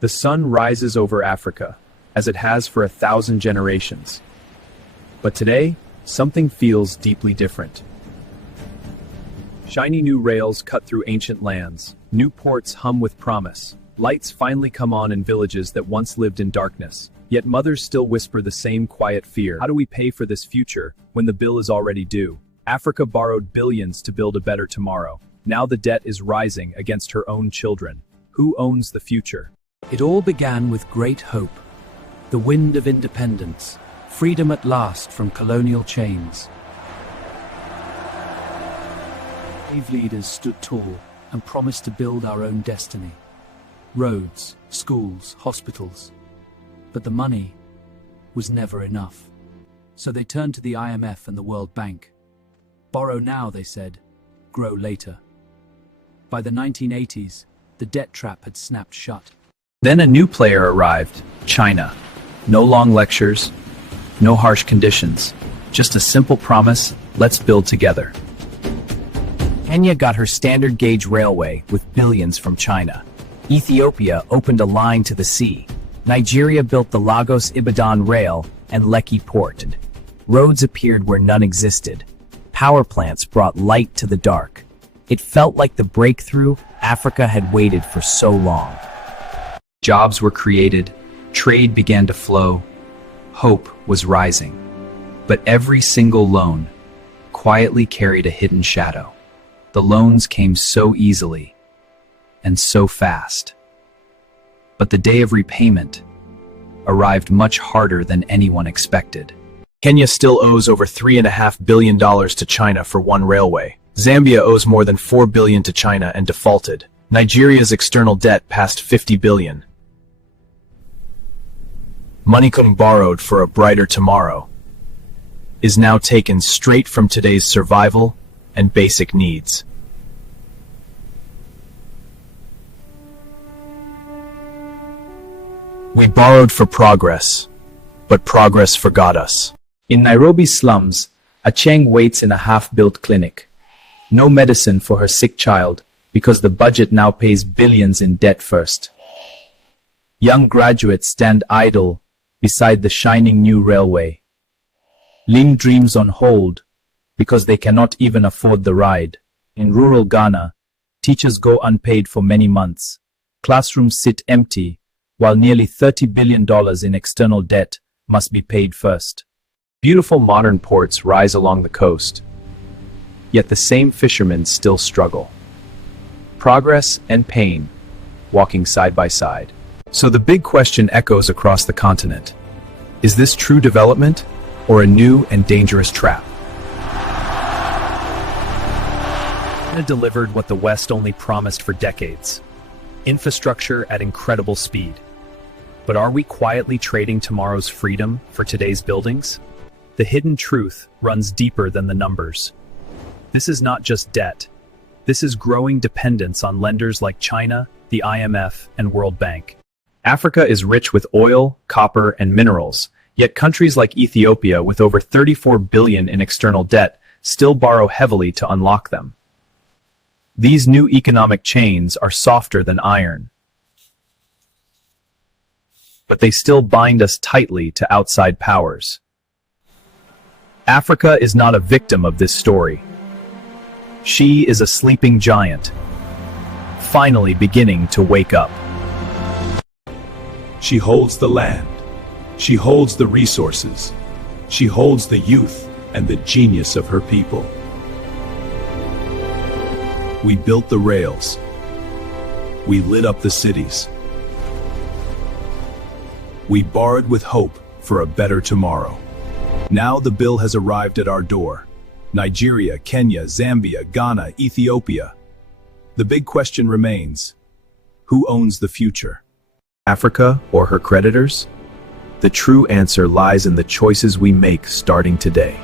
The sun rises over Africa, as it has for 1,000 generations. But today, something feels deeply different. Shiny new rails cut through ancient lands. New ports hum with promise. Lights finally come on in villages that once lived in darkness. Yet mothers still whisper the same quiet fear. How do we pay for this future when the bill is already due? Africa borrowed billions to build a better tomorrow. Now the debt is rising against her own children. Who owns the future? It all began with great hope. The wind of independence. Freedom at last from colonial chains. Brave leaders stood tall and promised to build our own destiny. Roads, schools, hospitals. But the money was never enough. So they turned to the IMF and the World Bank. Borrow now, they said, grow later. By the 1980s, the debt trap had snapped shut. Then a new player arrived, China. No long lectures, no harsh conditions, just a simple promise, let's build together. Kenya got her standard gauge railway with billions from China. Ethiopia opened a line to the sea. Nigeria built the Lagos-Ibadan rail and Lekki port. Roads appeared where none existed. Power plants brought light to the dark. It felt like the breakthrough Africa had waited for so long. Jobs were created, trade began to flow, hope was rising. But every single loan quietly carried a hidden shadow. The loans came so easily and so fast. But the day of repayment arrived much harder than anyone expected. Kenya still owes over $3.5 billion to China for one railway. Zambia owes more than $4 billion to China and defaulted. Nigeria's external debt passed $50 billion. Money borrowed for a brighter tomorrow is now taken straight from today's survival and basic needs. We borrowed for progress, but progress forgot us. In Nairobi's slums, Acheng waits in a half-built clinic. No medicine for her sick child because the budget now pays billions in debt first. Young graduates stand idle beside the shining new railway. Ling dreams on hold because they cannot even afford the ride. In rural Ghana, teachers go unpaid for many months. Classrooms sit empty, while nearly $30 billion in external debt must be paid first. Beautiful modern ports rise along the coast, yet the same fishermen still struggle. Progress and pain, walking side by side. So the big question echoes across the continent. Is this true development, or a new and dangerous trap? China delivered what the West only promised for decades. Infrastructure at incredible speed. But are we quietly trading tomorrow's freedom for today's buildings? The hidden truth runs deeper than the numbers. This is not just debt. This is growing dependence on lenders like China, the IMF, and World Bank. Africa is rich with oil, copper, and minerals, yet countries like Ethiopia with over $34 billion in external debt still borrow heavily to unlock them. These new economic chains are softer than iron, but they still bind us tightly to outside powers. Africa is not a victim of this story. She is a sleeping giant, finally beginning to wake up. She holds the land. She holds the resources. She holds the youth and the genius of her people. We built the rails. We lit up the cities. We borrowed with hope for a better tomorrow. Now the bill has arrived at our door. Nigeria, Kenya, Zambia, Ghana, Ethiopia. The big question remains: who owns the future? Africa or her creditors? The true answer lies in the choices we make starting today.